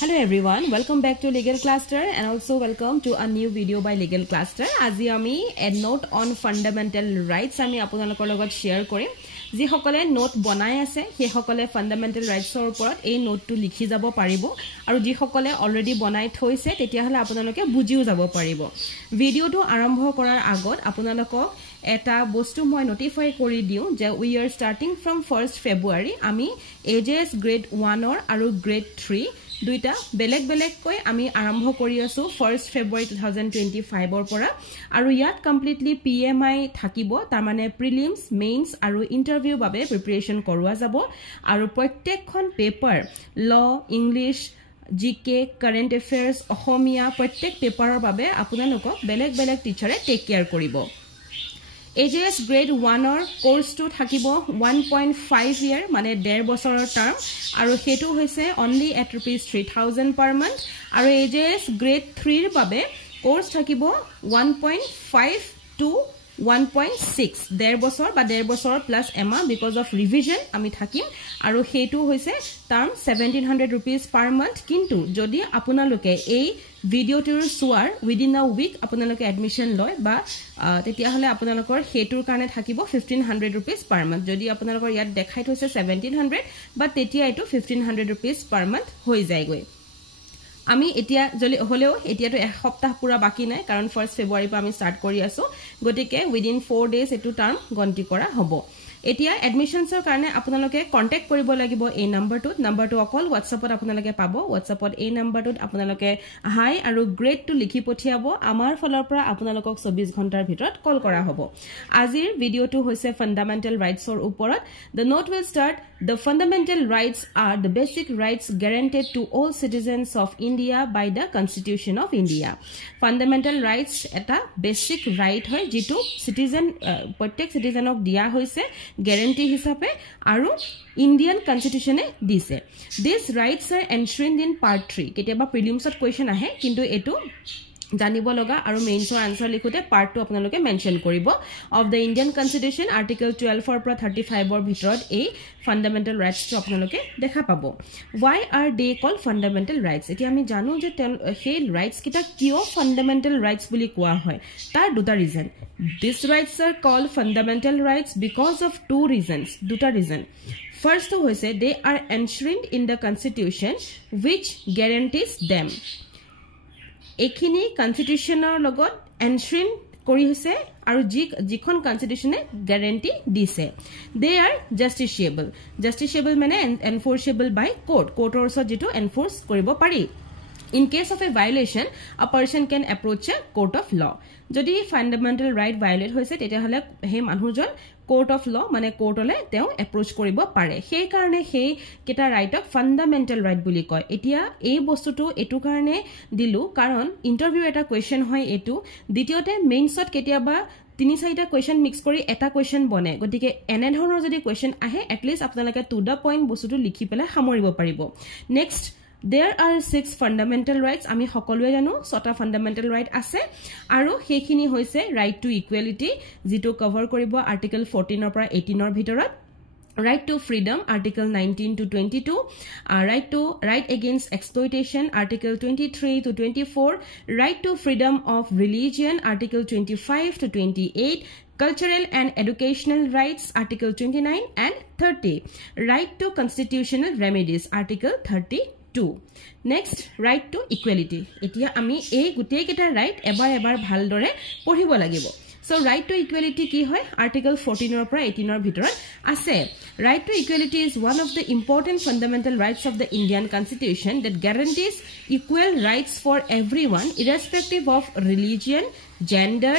Hello everyone, welcome back to Legal Cluster and also welcome to a new video by Legal Cluster. Aji ami a note on fundamental rights ami apunalokor logot share korim. Ji hokole note bonai ase, he hokole fundamental rights or oporot ei note to likhi jabo paribo aru ji hokole already bonai thoise tetia hole apunaloke bujiu jabo paribo. Video to arambho korar agot apunalokok eta bostu moi notify kori diu je we are starting from 1st February ami AJS grade 1 or aru grade 3 দুইটা বেলেগ বেলেগ কই আমি আৰম্ভ কৰি আছো 1st February 2025 ৰ পৰা আৰু ইয়াত কমপ্লিটলি PMI থাকিব তাৰ মানে প্ৰিলিমছ মেইনছ আৰু ইন্টাৰভিউ বাবে প্ৰিপাৰেচন কৰোৱা যাব আৰু প্ৰত্যেকখন পেপাৰ ল English GK current affairs Assamese প্ৰত্যেক পেপাৰৰ বাবে আপোনালোকক বেলেগ বেলেগ টিচাৰে টেক কেয়াৰ কৰিব AJS grade 1 or course to thakibo 1.5 year mane 1.5 bosorer term aru hetu hoise only at ₹3000 per month aru AJS grade 3 er babe course thakibo 1.5 to 1.6 1.5 bosor ba 1.5 bosor plus EMA because of revision ami thakim aru hetu hoise term ₹1700 per month kintu jodi apunaloke ei video tour suar within a week apunaloke admission loy ba tetia hole apunalokor hetur karone thakibo ₹1500 per month jodi apunalokor yat dekhai thoise 1700 but tetia etu ₹1500 per month hoi jay goi আমি এতিয়া জলি হলেও এতিয়া তো এক সপ্তাহ পুরা বাকি নাই কারণ 1st February পা আমি স্টার্ট কৰি আছো গটিকে উইদিন 4 ডেজ এটু টাৰ্ম গন্তি কৰা হ'ব এতিয়া এডমিশনছৰ কাৰণে আপোনালোকে কন্টাক্ট কৰিব লাগিব এই নম্বৰটো অকল WhatsAppত আপোনালোকে পাব WhatsAppত এই নম্বৰটোত আপোনালোকে হাই আৰু গ্ৰেড টু লিখি পঠিয়াব আমাৰ ফলৰ পৰা আপোনালোকক 24 ঘণ্টাৰ ভিতৰত কল কৰা হ'ব আজিৰ ভিডিওটো হৈছে ফান্ডামেন্টাল ৰাইটছৰ ওপৰত the note will start the fundamental rights are the basic rights guaranteed to all citizens of India by the Constitution of India fundamental rights eta basic right hoy jitu citizen প্ৰত্যেক citizenক দিয়া হৈছে guarantee hisabe aru Indian constitution e dise these rights are enshrined in part 3 ketiaba prelims ot question ahe kintu etu জানিব লগা আৰু মেইনছৰ answer লিখোতে part 2 আপোনালোকে mention কৰিব of the Indian constitution article 12 ৰ পৰা 35 ৰ ভিতৰত এই ফান্ডামেন্টাল ৰাইটছ টো আপোনালোকে দেখা পাব why are they called fundamental rights এতিয়া আমি জানো যে সেই ৰাইটছ কিটা কিয় ফান্ডামেন্টাল ৰাইটছ বুলি কোৱা হয় তাৰ দুটা region these rights are called fundamental rights because of two reasons দুটা ৰিজন first হৈছে they are enshrined in the constitution which guarantees them এখিনি কনস্টিটিউশনৰ লগত এনশ্ৰিন কৰি হৈছে আৰু যিখন কনস্টিটিউশনে গ্যাৰান্টি দিছে দে আৰ জাস্টিসিয়েবল মানে এনফোৰ্সেবল বাই কোৰ্টৰ ওচৰত যেটো এনফোৰ্স কৰিব পাৰি in case of a violation a person can approach a court of law যদি fundamental right violate হৈছে তেতিয়া হলে হে মানুহজন court of law মানে কোৰ্টলে তেও এপ্ৰোচ কৰিব পাৰে সেই কাৰণে সেই কেটা ৰাইটক ফান্ডামেন্টাল ৰাইট বুলি কয় এতিয়া এই বস্তুটো এটু কাৰণে দিলু কাৰণ ইন্টাৰভিউ এটা কোৱেশ্চন হয় এটু দ্বিতীয়তে মেইনছত কেতিয়াবা 3-4টা কোৱেশ্চন মিক্স কৰি এটা কোৱেশ্চন বনে গতিকে এনে ধৰণৰ যদি কোৱেশ্চন আহে এট লিষ্ট আপোনালোকে টু দা পইণ্ট বস্তুটো লিখি পেলাই সামৰিব পাৰিব next There are 6 fundamental rights আমি সকলোৱে জানো 6টা fundamental right আছে আৰু হেখিনি হৈছে right to equality যেটো কভাৰ কৰিব আৰ্টিকল 14 ৰ পৰা 18 ৰ ভিতৰত right to freedom article 19 to 22 right against exploitation article 23 to 24 right to freedom of religion article 25 to 28 cultural and educational rights article 29 and 30 right to constitutional remedies article 32 next right to equality etia ami ei gutei keta right ebar bhaldore পঢ়িব লাগিব so right to equality ki hoy article 14 or 18 or bhitorat ase right to equality is one of the important fundamental rights of the Indian constitution that guarantees equal rights for everyone irrespective of religion gender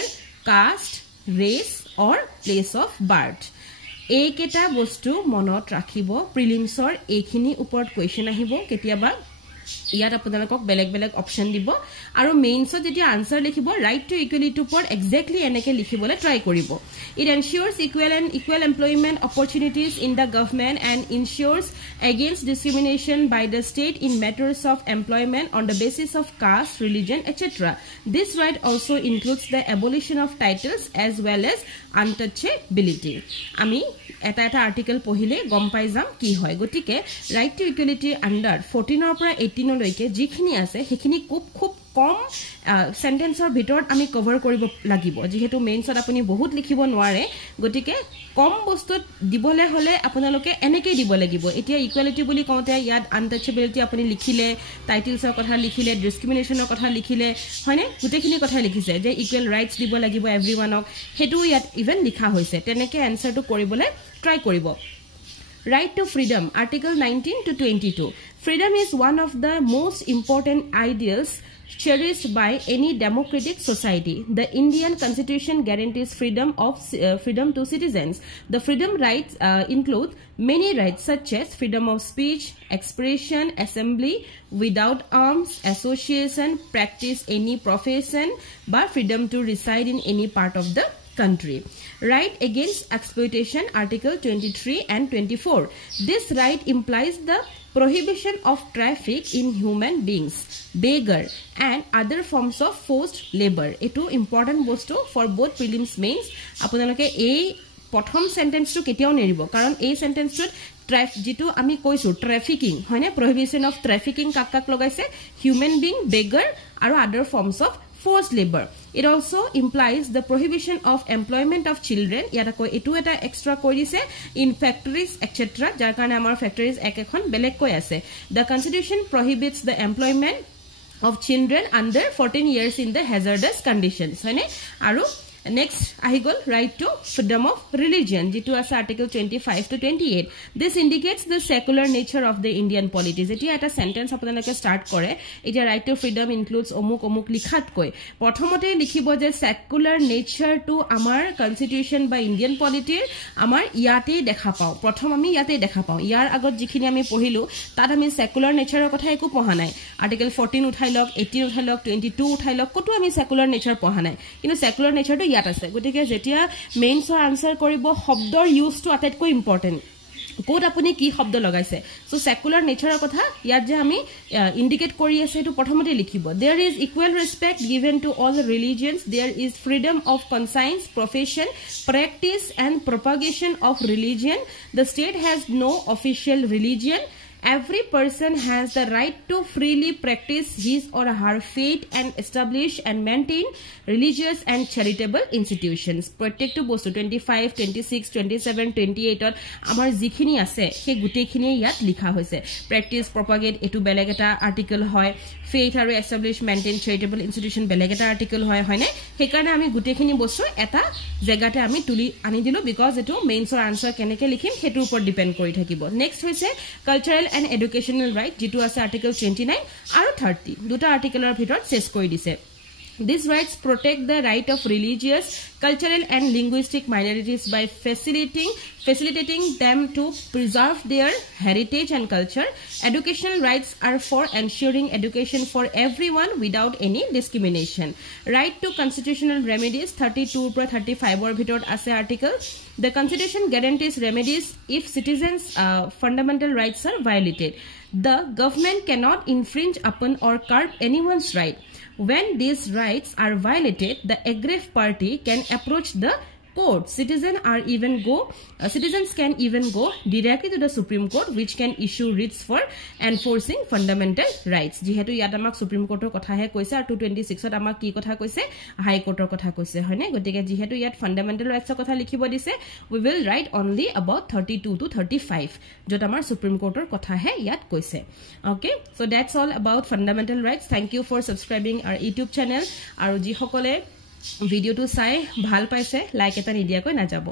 caste race or place of birth এই কেটা বস্তু মনত ৰাখিব প্ৰিলিমছৰ এইখিনি ওপৰত question আহিব কেতিয়াবা ইয়াত আপোনালোকক বেলেগ অপচন দিব আৰু মেইনছত যেতিয়া আনসাৰ লিখিব ৰাইট টু ইকুৱেলিটি ওপৰত এক্স্যাক্টলি এনেকে লিখিবলৈ ট্ৰাই কৰিব it ensures equal employment opportunities in the government and ensures against discrimination by the state in matters of employment on the basis of caste religion etcetera this right also includes the abolition of titles as well as untouchability আমি এটা article পঢ়িলে গম পাই যাম কি হয় গটিকে right to equality under 14 ৰ পৰা 18 লৈকে যিখিনি আছে হেখিনি খুব কম সেন্টেন্সৰ ভিতৰত আমি কভাৰ কৰিব লাগিব যেহেতু মেইনছত আপুনি বহুত লিখিব নোৱাৰে গতিকে কম বস্তুত দিবলে হলে আপোনালোকে এনেকৈ দিব লাগিব এতিয়া ইকুৱেলিটি বুলি কওঁতে ইয়াত আনটাচেবিলিটি আপুনি লিখিলে টাইটেলছৰ কথা লিখিলে ডিসক্ৰিমিনেশনৰ কথা লিখিলে হয়নে গোটেইখিনি কথা লিখিছে যে ইকুৱেল ৰাইটস দিব লাগিব এভৰিৱানক হেতু ইয়াত ইভেন লিখা হৈছে তেনেকৈ এনসাৰটো কৰিবলৈ ট্ৰাই কৰিব Right to freedom, Article 19 to 22. Freedom is one of the most important ideals cherished by any democratic society. The Indian Constitution guarantees freedom to citizens. The freedom rights include many rights such as freedom of speech, expression, assembly, without arms, association, practice any profession, but freedom to reside in any part of the country. Right against exploitation, Article 23 and 24. This right implies the prohibition of traffic in human beings, beggar, and other forms of forced labor. Eto important bosto for both prelims mains. Apunaloke a prothom sentence to keteo neribo karon a sentence to jitu ami koisu trafficking hoine prohibition of trafficking kakak logaise human being, beggar, aru other forms of forced labor. It also implies the prohibition of employment of children. Yatako etu eta extra korise in factories etc. jar karone amar factories ekekhon belek koi ase. The constitution prohibits the employment of children under 14 years in the hazardous conditions. Hone aru next ahigol right to freedom of religion jitu ase article 25 to 28. This indicates the secular nature of the Indian polities. Etia eta sentence apunalake start kore etia right to freedom includes omuk likhat koi prothomote likhibo je secular nature to amar constitution by Indian polity amar iate dekha pao prothom ami iate dekha pao yar agot jikhini ami pohilu tat ami secular nature er kotha eku poha nai article 14 uthai lok 18 uthai lok 22 uthai lok kotu ami secular nature poha nai kintu secular nature to আছে গতিকে যেতিয়া মেইনছৰ answer কৰিব শব্দৰ use to আটাইতকৈ important code আপুনি কি শব্দ লগাইছে সো সেকুলাৰ নেচাৰৰ কথা ইয়াত যে আমি ইন্ডিকেট কৰি আছে এটো প্ৰথমতে লিখিব there is equal respect given to all religions there is freedom of conscience profession practice and propagation of religion the state has no official religion Every person has the right to freely practice his or her faith and establish and maintain religious and charitable institutions. Protective bostu 25, 26, 27, 28 or amar jikhini ase he gutekhini yat likha hoise. Practice, propagate etu beleg eta article hoy. Faith aru establish, maintain charitable institution beleg eta article hoy hoine. Hekarone ami gutekhini bostu eta jegate ami tuli ani dilu because etu mains or answer keneke likhim hetur upor depend kori thakibo. Next hoise cultural and educational right jitu ase article 29 aru 30 duta article er bhitor ses koi dise These rights protect the right of religious, cultural and linguistic minorities by facilitating them to preserve their heritage and culture. Educational rights are for ensuring education for everyone without any discrimination. Right to constitutional remedies 32 to 35 or bhitor ase article. The constitution guarantees remedies if citizens' fundamental rights are violated. The government cannot infringe upon or curb anyone's right. When these rights are violated, the aggrieved party can approach the court. Citizens can even go directly to the Supreme Court, which can issue writs for enforcing fundamental rights. Jihetu yat amak Supreme Court or kotha he koise ar 226 ot amak ki kotha koise High Court or kotha koise hoine gotike jihetu yat fundamental rights kotha likhibo dise we will write only about 32 to 35 jot amar Supreme Court or kotha he yat koise. Okay, so that's all about fundamental rights. Thank you for subscribing our YouTube channel aru ji hokole ভিডিওটো চাই ভাল পাইছে like এটা নিদিয়াকৈ না যাব